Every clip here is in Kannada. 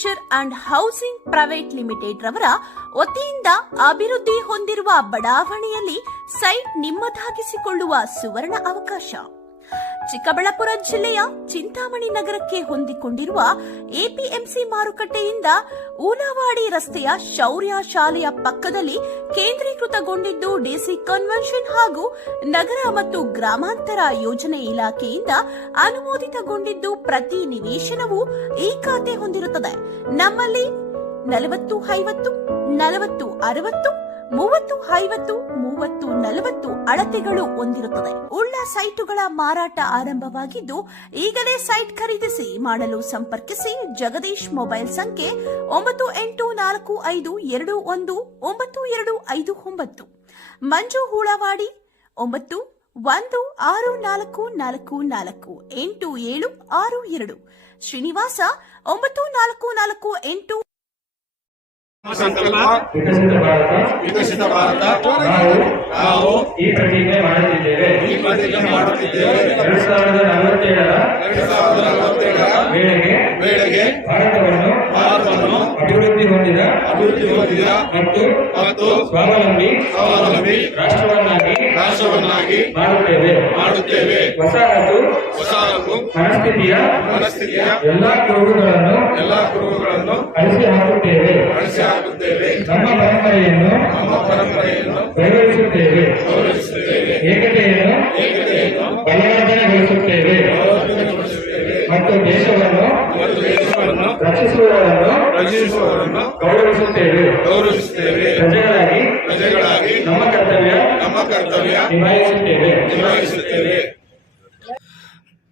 Infrastructure and housing private limited ರವರ ವತಿಯಿಂದ ಅಭಿವೃದ್ಧಿ ಹೊಂದಿರುವ ಬಡಾವಣೆಯಲ್ಲಿ ಸೈಟ್ ನಿಮ್ಮದಾಗಿಸಿಕೊಳ್ಳುವ ಸುವರ್ಣ ಅವಕಾಶ. ಚಿಕ್ಕಬಳ್ಳಾಪುರ ಜಿಲ್ಲೆಯ ಚಿಂತಾಮಣಿ ನಗರಕ್ಕೆ ಹೊಂದಿಕೊಂಡಿರುವ ಎಪಿಎಂಸಿ ಮಾರುಕಟ್ಟೆಯಿಂದ ಊಲವಾಡಿ ರಸ್ತೆಯ ಶೌರ್ಯ ಶಾಲೆಯ ಪಕ್ಕದಲ್ಲಿ ಕೇಂದ್ರೀಕೃತಗೊಂಡಿದ್ದು ಡಿಸಿ ಕನ್ವೆನ್ಷನ್ ಹಾಗೂ ನಗರ ಮತ್ತು ಗ್ರಾಮಾಂತರ ಯೋಜನೆ ಇಲಾಖೆಯಿಂದ ಅನುಮೋದಿತಗೊಂಡಿದ್ದು ಪ್ರತಿ ನಿವೇಶನವೂ ಈ ಖಾತೆ ಹೊಂದಿರುತ್ತದೆ. ನಮ್ಮಲ್ಲಿ 40-50, 40-60, 30-50, 30-40 ಅಳತೆಗಳು ಹೊಂದಿರುತ್ತದೆ. ಉಳ್ಳ ಸೈಟುಗಳ ಮಾರಾಟ ಆರಂಭವಾಗಿದ್ದು ಈಗಲೇ ಸೈಟ್ ಖರೀದಿಸಿ ಮಾಡಲು ಸಂಪರ್ಕಿಸಿ. ಜಗದೀಶ್ ಮೊಬೈಲ್ ಸಂಖ್ಯೆ 9842219259. ಮಂಜು ಹೂಳವಾಡಿ 9164448762. ಶ್ರೀನಿವಾಸ 9448. ಸಂಕಲ್ಪ ವಿಕಸಿತ ಭಾರತ ನಾವು ಈ ಪ್ರತಿಜ್ಞೆ ಮಾಡುತ್ತಿದ್ದೇವೆ. 2047 ವೇಳೆಗೆ ಭಾರತವನ್ನು ಅಭಿವೃದ್ಧಿ ಹೊಂದಿದ ಮತ್ತು ಸ್ವಾವಲಂಬಿ ರಾಷ್ಟ್ರವನ್ನಾಗಿ ಮಾಡುತ್ತೇವೆ. ವಸಾಹತು ಮನಸ್ಥಿತಿಯ ಎಲ್ಲಾ ಕುರುಹುಗಳನ್ನು ಅಳಿಸಿ ಹಾಕುತ್ತೇವೆ. ನಮ್ಮ ಪರಂಪರೆಯನ್ನು ಗೌರವಿಸುತ್ತೇವೆ. ಏಕತೆಯನ್ನು ಬಲವರ್ಧನೆಗೊಳಿಸುತ್ತೇವೆ ಮತ್ತು ದೇಶವನ್ನು ರಕ್ಷಿಸುವವರನ್ನು ಗೌರವಿಸುತ್ತೇವೆ. ಪ್ರಜೆಗಳಾಗಿ ನಮ್ಮ ಕರ್ತವ್ಯ ನಿಭಾಯಿಸುತ್ತೇವೆ.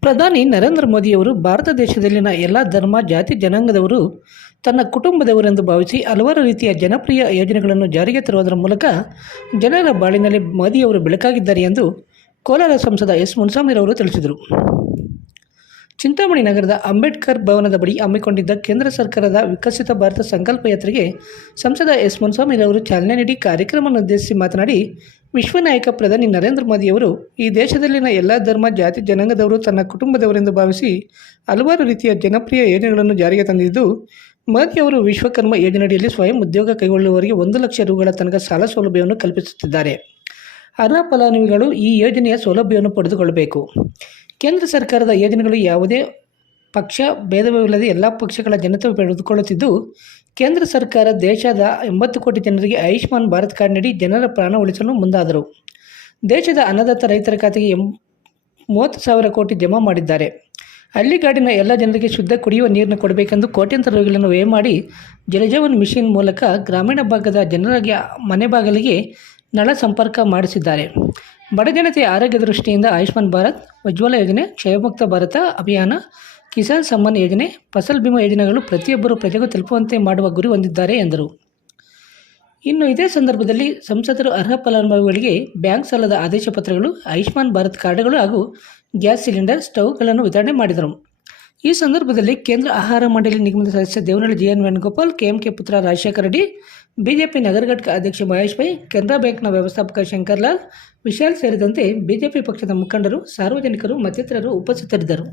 ಪ್ರಧಾನಿ ನರೇಂದ್ರ ಮೋದಿಯವರು ಭಾರತ ದೇಶದಲ್ಲಿನ ಎಲ್ಲ ಧರ್ಮ, ಜಾತಿ, ಜನಾಂಗದವರು ತನ್ನ ಕುಟುಂಬದವರೆಂದು ಭಾವಿಸಿ ಹಲವಾರು ರೀತಿಯ ಜನಪ್ರಿಯ ಯೋಜನೆಗಳನ್ನು ಜಾರಿಗೆ ತರುವುದರ ಮೂಲಕ ಜನರ ಬಾಳಿನಲ್ಲಿ ಮೋದಿಯವರು ಬೆಳಕಾಗಿದ್ದಾರೆ ಎಂದು ಕೋಲಾರ ಸಂಸದ ಎಸ್ ಮುನಿಸ್ವಾಮಿರವರು ತಿಳಿಸಿದರು. ಚಿಂತಾಮಣಿ ನಗರದ ಅಂಬೇಡ್ಕರ್ ಭವನದ ಬಳಿ ಹಮ್ಮಿಕೊಂಡಿದ್ದ ಕೇಂದ್ರ ಸರ್ಕಾರದ ವಿಕಸಿತ ಭಾರತ ಸಂಕಲ್ಪ ಯಾತ್ರೆಗೆ ಸಂಸದ ಎಸ್ ಮುನಿಸ್ವಾಮಿರವರು ಚಾಲನೆ ನೀಡಿ ಕಾರ್ಯಕ್ರಮವನ್ನು ಉದ್ದೇಶಿಸಿ ಮಾತನಾಡಿ, ವಿಶ್ವ ನಾಯಕ ಪ್ರಧಾನಿ ನರೇಂದ್ರ ಮೋದಿಯವರು ಈ ದೇಶದಲ್ಲಿನ ಎಲ್ಲ ಧರ್ಮ, ಜಾತಿ, ಜನಾಂಗದವರು ತನ್ನ ಕುಟುಂಬದವರೆಂದು ಭಾವಿಸಿ ಹಲವಾರು ರೀತಿಯ ಜನಪ್ರಿಯ ಯೋಜನೆಗಳನ್ನು ಜಾರಿಗೆ ತಂದಿದ್ದು, ಮೋದಿಯವರು ವಿಶ್ವಕರ್ಮ ಯೋಜನೆಯಡಿಯಲ್ಲಿ ಸ್ವಯಂ ಉದ್ಯೋಗ ಕೈಗೊಳ್ಳುವವರಿಗೆ 1 ಲಕ್ಷ ರೂಗಳ ತನಕ ಸಾಲ ಸೌಲಭ್ಯವನ್ನು ಕಲ್ಪಿಸುತ್ತಿದ್ದಾರೆ. ಅರ್ಹ ಫಲಾನುಭವಿಗಳು ಈ ಯೋಜನೆಯ ಸೌಲಭ್ಯವನ್ನು ಪಡೆದುಕೊಳ್ಳಬೇಕು. ಕೇಂದ್ರ ಸರ್ಕಾರದ ಯೋಜನೆಗಳು ಯಾವುದೇ ಪಕ್ಷ ಭೇದವಿಲ್ಲದೆ ಎಲ್ಲ ಪಕ್ಷಗಳ ಜನತೆ ಪಡೆದುಕೊಳ್ಳುತ್ತಿದ್ದು, ಕೇಂದ್ರ ಸರ್ಕಾರ ದೇಶದ 80 ಕೋಟಿ ಜನರಿಗೆ ಆಯುಷ್ಮಾನ್ ಭಾರತ್ ಕಾರ್ಡ್ ನೀಡಿ ಜನರ ಪ್ರಾಣ ಉಳಿಸಲು ಮುಂದಾದರು. ದೇಶದ ಅನ್ನದಾತ ರೈತರ ಖಾತೆಗೆ 30,000 ಕೋಟಿ ಜಮಾ ಮಾಡಿದ್ದಾರೆ. ಹಳ್ಳಿಗಾಡಿನ ಎಲ್ಲ ಜನರಿಗೆ ಶುದ್ಧ ಕುಡಿಯುವ ನೀರನ್ನು ಕೊಡಬೇಕೆಂದು ಕೋಟ್ಯಂತರ ರೂಪಾಯಿಗಳನ್ನು ವ್ಯಯ ಮಾಡಿ ಜಲಜೀವನ್ ಮಿಷನ್ ಮೂಲಕ ಗ್ರಾಮೀಣ ಭಾಗದ ಜನರಿಗೆ ಮನೆ ಬಾಗಿಲಿಗೆ ನಳ ಸಂಪರ್ಕ ಮಾಡಿಸಿದ್ದಾರೆ. ಬಡಜನತೆಯ ಆರೋಗ್ಯ ದೃಷ್ಟಿಯಿಂದ ಆಯುಷ್ಮಾನ್ ಭಾರತ್, ಉಜ್ವಲ ಯೋಜನೆ, ಕ್ಷಯಮುಕ್ತ ಭಾರತ ಅಭಿಯಾನ, ಕಿಸಾನ್ ಸಮ್ಮಾನ್ ಯೋಜನೆ, ಫಸಲ್ ಬಿಮಾ ಯೋಜನೆಗಳು ಪ್ರತಿಯೊಬ್ಬರು ಪ್ರಜೆಗೂ ತಲುಪುವಂತೆ ಮಾಡುವ ಗುರಿ ಹೊಂದಿದ್ದಾರೆ ಎಂದರು. ಇನ್ನು ಇದೇ ಸಂದರ್ಭದಲ್ಲಿ ಸಂಸದರು ಅರ್ಹ ಫಲಾನುಭವಿಗಳಿಗೆ ಬ್ಯಾಂಕ್ ಸಾಲದ ಆದೇಶ ಪತ್ರಗಳು, ಆಯುಷ್ಮಾನ್ ಭಾರತ್ ಕಾರ್ಡ್ಗಳು ಹಾಗೂ ಗ್ಯಾಸ್ ಸಿಲಿಂಡರ್, ಸ್ಟವ್ಗಳನ್ನು ವಿತರಣೆ ಮಾಡಿದರು. ಈ ಸಂದರ್ಭದಲ್ಲಿ ಕೇಂದ್ರ ಆಹಾರ ಮಂಡಳಿ ನಿಗಮದ ಸದಸ್ಯ ದೇವನಹಳ್ಳಿ GN ವೇಣುಗೋಪಾಲ್, KMK ಪುತ್ರ ರಾಜಶೇಖರ ರೆಡ್ಡಿ, ಬಿಜೆಪಿ ನಗರ ಘಟಕ ಅಧ್ಯಕ್ಷ ಮಹೇಶ್ ಪೈ, ಕೆನರಾ ಬ್ಯಾಂಕ್ನ ವ್ಯವಸ್ಥಾಪಕ ಶಂಕರ್ಲಾಲ್, ವಿಶಾಲ್ ಸೇರಿದಂತೆ ಬಿಜೆಪಿ ಪಕ್ಷದ ಮುಖಂಡರು, ಸಾರ್ವಜನಿಕರು ಮತ್ತಿತರರು ಉಪಸ್ಥಿತರಿದ್ದರು.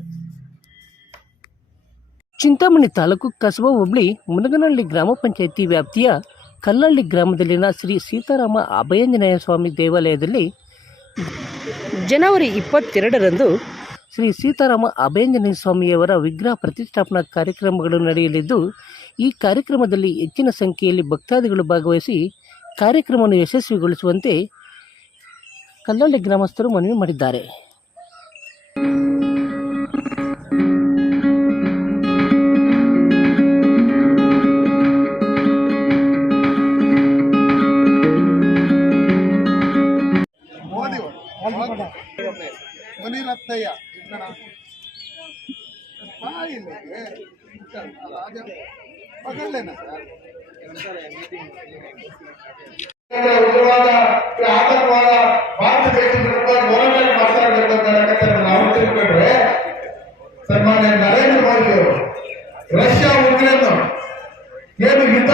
ಚಿಂತಾಮಣಿ ತಾಲೂಕು ಕಸಬಾ ಹೋಬಳಿ ಮುನಗನಹಳ್ಳಿ ಗ್ರಾಮ ಪಂಚಾಯಿತಿ ವ್ಯಾಪ್ತಿಯ ಕಲ್ಲಹಳ್ಳಿ ಗ್ರಾಮದಲ್ಲಿನ ಶ್ರೀ ಸೀತಾರಾಮ ಅಭಯಾಂಜನೇಯ ಸ್ವಾಮಿ ದೇವಾಲಯದಲ್ಲಿ ಜನವರಿ 22ರಂದು ಶ್ರೀ ಸೀತಾರಾಮ ಅಭಯಾಂಜನೇಯ ಸ್ವಾಮಿಯವರ ವಿಗ್ರಹ ಪ್ರತಿಷ್ಠಾಪನಾ ಕಾರ್ಯಕ್ರಮಗಳು ನಡೆಯಲಿದ್ದು, ಈ ಕಾರ್ಯಕ್ರಮದಲ್ಲಿ ಹೆಚ್ಚಿನ ಸಂಖ್ಯೆಯಲ್ಲಿ ಭಕ್ತಾದಿಗಳು ಭಾಗವಹಿಸಿ ಕಾರ್ಯಕ್ರಮವನ್ನು ಯಶಸ್ವಿಗೊಳಿಸುವಂತೆ ಕಲ್ಲಹಳ್ಳಿ ಗ್ರಾಮಸ್ಥರು ಮನವಿ ಮಾಡಿದ್ದಾರೆ. ಮುನಿರತ್ನಯ್ಯ ಉಗ್ರವಾದ ಆತಂಕವಾದ ಭಾರತ ದೇಶದ ಹೋರಾಟ ಮಾಡ್ತಾ ನಾವು ತಿಳ್ಕೊಂಡ್ರೆ ಸನ್ಮಾನ್ಯ ನರೇಂದ್ರ ಮೋದಿ ಅವರು ರಷ್ಯಾ ಉಕ್ರೇನ್ ಏನು ಯುದ್ಧ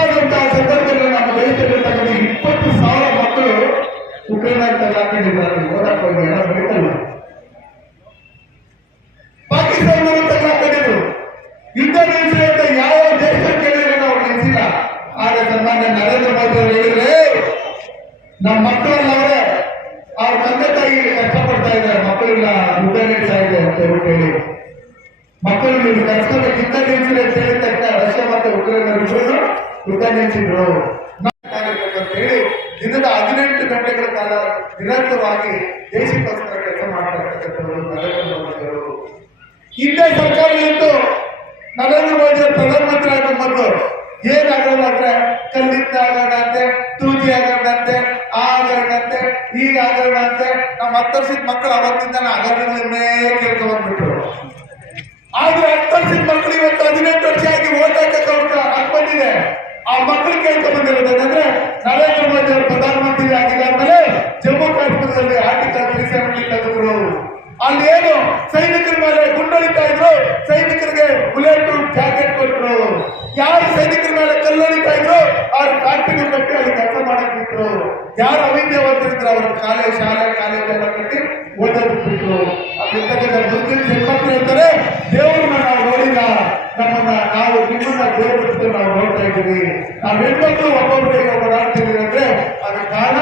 ಆದಂತಹ ಸಂದರ್ಭದಲ್ಲಿ ನಮ್ಮ ದೇಶದಲ್ಲಿರ್ತಕ್ಕಂಥ 20,000 ಮಕ್ಕಳು ಉಕ್ರೇನ್ ತಳ್ಳಾಕೊಂಡಿದ್ದಾರೆ. ಓದಕ್ಕೆ ಹೋಗಿ ಎಲ್ಲ ಬೇಕಲ್ಲ. ಪಾಕಿಸ್ತಾನದವರು ತಳ್ಳಾಕೊಂಡಿದ್ರು. ನಿಲ್ಲಿಸಿ ಅಂತ ಯಾವ ದೇಶದಲ್ಲಿ ಕೇಳಿದ್ರೆ ನಾವು ನಿಲ್ಲಿಸಿಲ್ಲ. ಆದ್ರೆ ಸನ್ಮಾನ್ಯ ನರೇಂದ್ರ ಮೋದಿ ಅವರು ಹೇಳಿದ್ರೆ ನಮ್ಮ ಮಕ್ಕಳಲ್ಲವರೇ ಅವ್ರ ತಂದೆ ತಾಯಿ ಕಷ್ಟಪಡ್ತಾ ಇದ್ದಾರೆ, ಮಕ್ಕಳಿಲ್ಲ ಯುದ್ಧ ನಡೀತಾ ಇದೆ ಅಂತ ಹೇಳಿ ಮಕ್ಕಳು ನೀವು ಕರ್ಸ್ಕೊಂಡು ಯುದ್ಧ ನಿಲ್ಲಿಸಿದೆ ಅಂತ ಹೇಳಿದ ತಕ್ಷಣ ರಷ್ಯಾ ಮತ್ತು ಉಕ್ರೇನ್ ಇಬ್ಬರು ಯುದ್ಧ ನಿಲ್ಲಿಸಿದ್ರು ಅಂತ ಹೇಳಿ ದಿನದ 18 ಗಂಟೆಗಳ ಕಾಲ ನಿರಂತರವಾಗಿ ದೇಶಕ್ಕೋಸ್ಕರ ಕೆಲಸ ಮಾಡ್ತಕ್ಕಂಥದ್ದು ನರೇಂದ್ರ ಮೋದಿ ಅವರು. ಹಿಂದೆ ಸರ್ಕಾರ ಇತ್ತು, ನರೇಂದ್ರ ಮೋದಿ ಅವರು ಪ್ರಧಾನಮಂತ್ರಿ ಆಗ ಮೊದಲು ಏನಾಗಲ್ಲ ಅಂದ್ರೆ ಕಲ್ಲಿಂದ ಆಗೋಣಂತೆ, ತೂತಿ ಆಗೋಣಂತೆ, ಆ ಆಗೋಣಂತೆ, ಈಗ ಆಗೋಣಂತೆ. ನಮ್ಮ 10 ವರ್ಷದ ಮಕ್ಕಳು ಅವತ್ತಿಂದ ಹಗರಣಗಳನ್ನೇ ಕೇಳ್ಕೊಂಡ್ಬಿಟ್ರು. ಆದ್ರೆ 10 ವರ್ಷದ ಮಕ್ಕಳು ಇವತ್ತು 18 ವರ್ಷ ಆಗಿ ಓಟ್ ಹಾಕಕ್ಕೆ ಬಂದಿದೆ. ಆ ಮಕ್ಕಳು ಕೇಳ್ಕೊಂಡ್ ಬಂದಿರೋದೇನಂದ್ರೆ ನರೇಂದ್ರ ಮೋದಿ ಅವರು ಪ್ರಧಾನಮಂತ್ರಿ ಆಗಿದ್ದಾದ್ಮೇಲೆ ಜಮ್ಮು ಕಾಶ್ಮೀರದಲ್ಲಿ ಆರ್ಟಿಕಲ್ 370 ತೆಗೆದ್ರು. ಅಲ್ಲಿ ಏನು ಸೈನಿಕರ ಮೇಲೆ ಗುಂಡೊಳಿತಾ ಇದ್ರು, ಸೈನಿಕರಿಗೆ ಬುಲೆಟ್ ಜಾಕೆಟ್ ಕೊಟ್ಟರು. ಯಾರು ಸೈನಿಕರ ಮೇಲೆ ಕಲ್ಲೊಳಿತಾ ಇದ್ರು ಅವ್ರ ಫ್ಯಾಕ್ಟರಿ ಕಟ್ಟಿ ಅಲ್ಲಿ ಕೆಲಸ ಮಾಡಕ್ ಬಿಟ್ರು. ಯಾರು ಅವಿದ್ಯಾವಂತರಿದ್ರು ಅವ್ರ ಶಾಲೆ ಕಾಲೇಜೆಲ್ಲ ಕಟ್ಟಿ ಓದೋದು ಬಿಟ್ರು. ಅಲ್ಲಿರ್ತಕ್ಕಂಥ ಮುಸ್ಲಿಂ ಹೆಣ್ಮಕ್ಳು ಹೇಳ್ತಾರೆ, ದೇವ್ರನ್ನ ನಾವು ನೋಡಿಲ್ಲ, ನಾವು ನಿಮ್ಮನ್ನ ದೇವ್ರ ನಾವು ನೋಡ್ತಾ ಇದ್ದೀವಿ. ನಾವು ಹೆಣ್ಮಕ್ಳು ಒಬ್ಬೊಬ್ಬರಿಗೆ ಓಡಾಡ್ತೀವಿ ಅಂದ್ರೆ ಅದಕ್ಕೆ ಕಾರಣ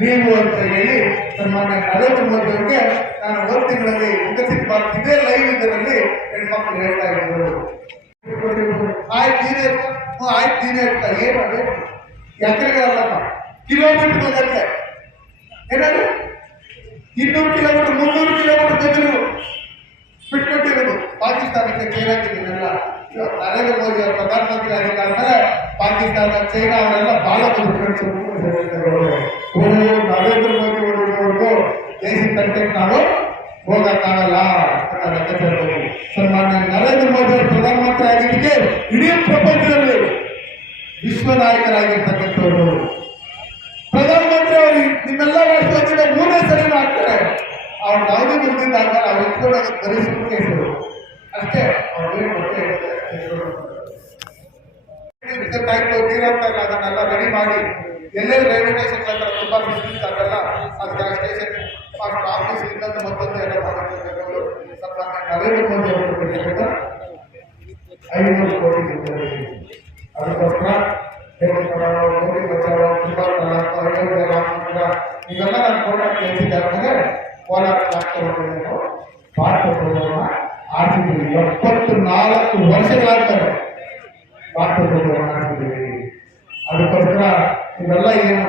ನೀವು ಅಂತ ಹೇಳಿ ಸನ್ಮಾನ್ಯ ನರೇಂದ್ರ ಮೋದಿ ಅವರಿಗೆ ನಾನು 1 ತಿಂಗಳಲ್ಲಿ ವಿಕಸಿತ ಭಾರತ ಇದೇ ಲೈವ್ ಇದರಲ್ಲಿ ಹೆಣ್ಮಕ್ಳು ಹೇಳ್ತಾ ಇದ್ರು. ಆಯ್ತು ನೀನೇ ಏನು ಅದೇ ಎಕರೆಗಳಲ್ಲಮ್ಮ, ಕಿಲೋಮೀಟರ್ ಹೋಗತ್ತೆ. ಏನಾದ್ರು 200 ಕಿಲೋಮೀಟರ್ 300 ಕಿಲೋಮೀಟರ್ ಗಜರು ಬಿಟ್ಕೊಟ್ಟಿರೋದು ಪಾಕಿಸ್ತಾನಕ್ಕೆ, ಚೈನಾಕ್ಕೆ. ಇದನ್ನೆಲ್ಲ ನರೇಂದ್ರ ಮೋದಿ ಅವರು ಪ್ರಧಾನಮಂತ್ರಿ ಆಗಿದ್ದಾದ್ಮೇಲೆ ಪಾಕಿಸ್ತಾನ, ಚೈನಾ ಅವರೆಲ್ಲ ಬಹಳ ಬಿಟ್ಕೊಂಡು ನರೇಂದ್ರ ಮೋದಿ ಅವರಿಗೂ ದೇಶದ ತಂಟೆಗೆ ನಾವು ಹೋಗಕ್ಕಾಗಲ್ಲ ಅಂತ ಲೆಕ್ಕಾಚಾರದಲ್ಲಿ ಸನ್ಮಾನ್ಯ ನರೇಂದ್ರ ಮೋದಿ ಅವರು ಪ್ರಧಾನಮಂತ್ರಿ ಆಗಿದ್ದಕ್ಕೆ ಇಡೀ ಪ್ರಪಂಚದಲ್ಲಿ ವಿಶ್ವ ನಾಯಕರಾಗಿರ್ತಕ್ಕಂಥವ್ರು. ಪ್ರಧಾನಮಂತ್ರಿ ಅವರು ನಿಮ್ಮೆಲ್ಲ ರಾಷ್ಟ್ರದಿಂದ 3ನೇ ಸರಿ ಆಗ್ತಾರೆ. ಅವ್ರು ಯಾವುದೇ ಮುಂದಿದ್ದಾದ್ಮೇಲೆ ಅವ್ರು ಎತ್ಕೊಂಡಾಗ ಬರೀ ಸುಮ್ಮನೆ ಅಷ್ಟೇ. ಅದನ್ನೆಲ್ಲ ರೆಡಿ ಮಾಡಿ ಎಲ್ಲೆಲ್ಲಿ ರೈಲ್ವೆ ಸ್ಟೇಷನ್ ಹತ್ರ ತುಂಬಾ ಬಿಸಿಲು ಅದೆಲ್ಲ ಅದಕ್ಕೆ ಸ್ಟೇಷನ್ ಆಫೀಸ್ ಇನ್ನೊಂದು ಮತ್ತೊಂದು ಎಲ್ಲ ಮಾಡಿರ್ತಕ್ಕಂಥವ್ರು ಸನ್ಮಾನ್ಯ ನರೇಂದ್ರ ಮೋದಿ ಅವರು ಕೊಟ್ಟಿರ್ತಕ್ಕಂಥ 500 ಕೋಟಿ ರೂಪಾಯಿ. ಅದಕ್ಕೋಸ್ಕರ ಮೋದಿ ಬಚಾವ, ಇವೆಲ್ಲ ನಾನು ಕೋಲಾರ ಕೇಳಿದ್ದಾರೆ. ಕೋಲಾರ ಭಾರತ ಆಡ್ತಿದ್ದೀವಿ 74 ವರ್ಷಗಳಾಗ್ತಾರೆ ಭಾರತ ಆಡ್ತಿದ್ದೀವಿ. ಅದಕ್ಕೋಸ್ಕರ ಇವೆಲ್ಲ ಏನು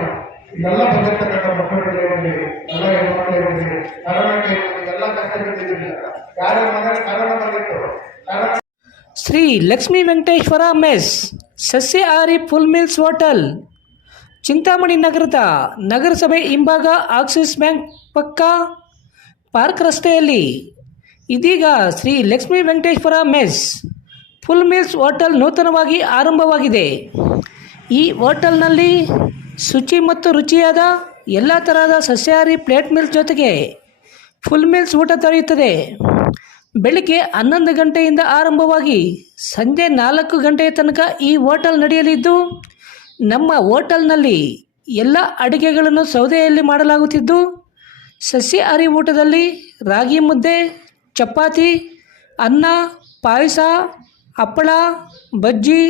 ಇದೆಲ್ಲ ಬಂದಿರ್ತಕ್ಕಂಥ ಮಕ್ಕಳಿಗೆ ಎಲ್ಲ ಹೆಣ್ಮಕ್ಳಿಗೆ ಕರೋನಾಕ್ಕೆ ಎಲ್ಲ ಕಷ್ಟ ಬಿದ್ದಿದ್ದೀವಿ. ಯಾರ ಮನೆಯಲ್ಲಿ ಕರೋನಾ ಬಂದಿತ್ತು. ಶ್ರೀ ಲಕ್ಷ್ಮೀ ವೆಂಕಟೇಶ್ವರ ಮೆಸ್ ಸಸ್ಯಾಹಾರಿ ಫುಲ್ ಮೀಲ್ಸ್ ಹೋಟೆಲ್, ಚಿಂತಾಮಣಿ ನಗರದ ನಗರಸಭೆ ಹಿಂಭಾಗ, ಆಕ್ಸಿಸ್ ಬ್ಯಾಂಕ್ ಪಕ್ಕ, ಪಾರ್ಕ್ ರಸ್ತೆಯಲ್ಲಿ ಇದೀಗ Shri Lakshmi Venkateshwara mess full meals hotel ನೂತನವಾಗಿ ಆರಂಭವಾಗಿದೆ. ಈ ಹೋಟೆಲ್ನಲ್ಲಿ ಶುಚಿ ಮತ್ತು ರುಚಿಯಾದ ಎಲ್ಲ ತರಹದ ಸಸ್ಯಾಹಾರಿ ಪ್ಲೇಟ್ ಮೀಲ್ಸ್ ಜೊತೆಗೆ ಫುಲ್ ಮೀಲ್ಸ್ ಊಟ ದೊರೆಯುತ್ತದೆ. ಬೆಳಿಗ್ಗೆ 11 ಗಂಟೆಯಿಂದ ಆರಂಭವಾಗಿ ಸಂಜೆ 4 ಗಂಟೆಯ ತನಕ ಈ ಹೋಟೆಲ್ ನಡೆಯಲಿದ್ದು, ನಮ್ಮ ಹೋಟೆಲ್ನಲ್ಲಿ ಎಲ್ಲ ಅಡುಗೆಗಳನ್ನು ಸೌದೆಯಲ್ಲಿ ಮಾಡಲಾಗುತ್ತಿದ್ದು, ಸಸ್ಯಾಹಾರಿ ಊಟದಲ್ಲಿ ರಾಗಿ ಮುದ್ದೆ, ಚಪಾತಿ, ಅನ್ನ, ಪಾಯಸ, ಹಪ್ಪಳ, ಬಜ್ಜಿ,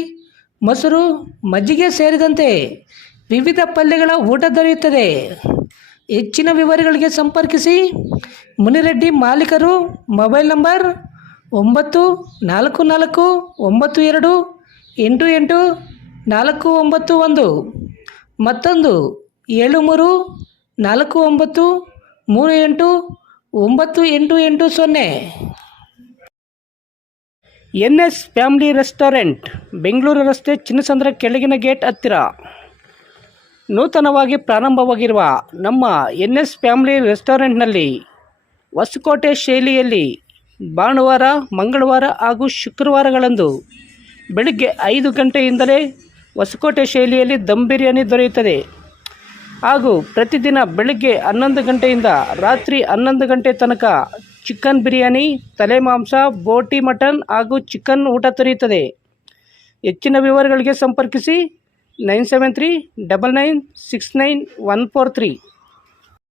ಮೊಸರು, ಮಜ್ಜಿಗೆ ಸೇರಿದಂತೆ ವಿವಿಧ ಪಲ್ಯಗಳ ಊಟ ದೊರೆಯುತ್ತದೆ. ಹೆಚ್ಚಿನ ವಿವರಗಳಿಗೆ ಸಂಪರ್ಕಿಸಿ ಮುನಿರೆಡ್ಡಿ ಮಾಲೀಕರು. ಮೊಬೈಲ್ ನಂಬರ್ 9492888491, ಮತ್ತೊಂದು 7349389880. NS ಫ್ಯಾಮಿಲಿ ರೆಸ್ಟೋರೆಂಟ್, ಬೆಂಗಳೂರು ರಸ್ತೆ, ಚಿನ್ನಸಂದ್ರ ಕೆಳಗಿನ ಗೇಟ್ ಹತ್ತಿರ. ನೂತನವಾಗಿ ಪ್ರಾರಂಭವಾಗಿರುವ ನಮ್ಮ NS ಫ್ಯಾಮಿಲಿ ರೆಸ್ಟೋರೆಂಟ್ನಲ್ಲಿ ಹೊಸಕೋಟೆ ಶೈಲಿಯಲ್ಲಿ ಭಾನುವಾರ, ಮಂಗಳವಾರ ಹಾಗೂ ಶುಕ್ರವಾರಗಳಂದು ಬೆಳಗ್ಗೆ 5 ಗಂಟೆಯಿಂದಲೇ ಹೊಸಕೋಟೆ ಶೈಲಿಯಲ್ಲಿ ದಮ್ ಬಿರಿಯಾನಿ ದೊರೆಯುತ್ತದೆ. ಹಾಗೂ ಪ್ರತಿದಿನ ಬೆಳಗ್ಗೆ 11 ಗಂಟೆಯಿಂದ ರಾತ್ರಿ 11 ಗಂಟೆ ತನಕ ಚಿಕನ್ ಬಿರಿಯಾನಿ, ತಲೆ ಮಾಂಸ, ಬೋಟಿ ಮಟನ್ ಹಾಗೂ ಚಿಕನ್ ಊಟ ದೊರೆಯುತ್ತದೆ. ಹೆಚ್ಚಿನ ವಿವರಗಳಿಗೆ ಸಂಪರ್ಕಿಸಿ 9739969143.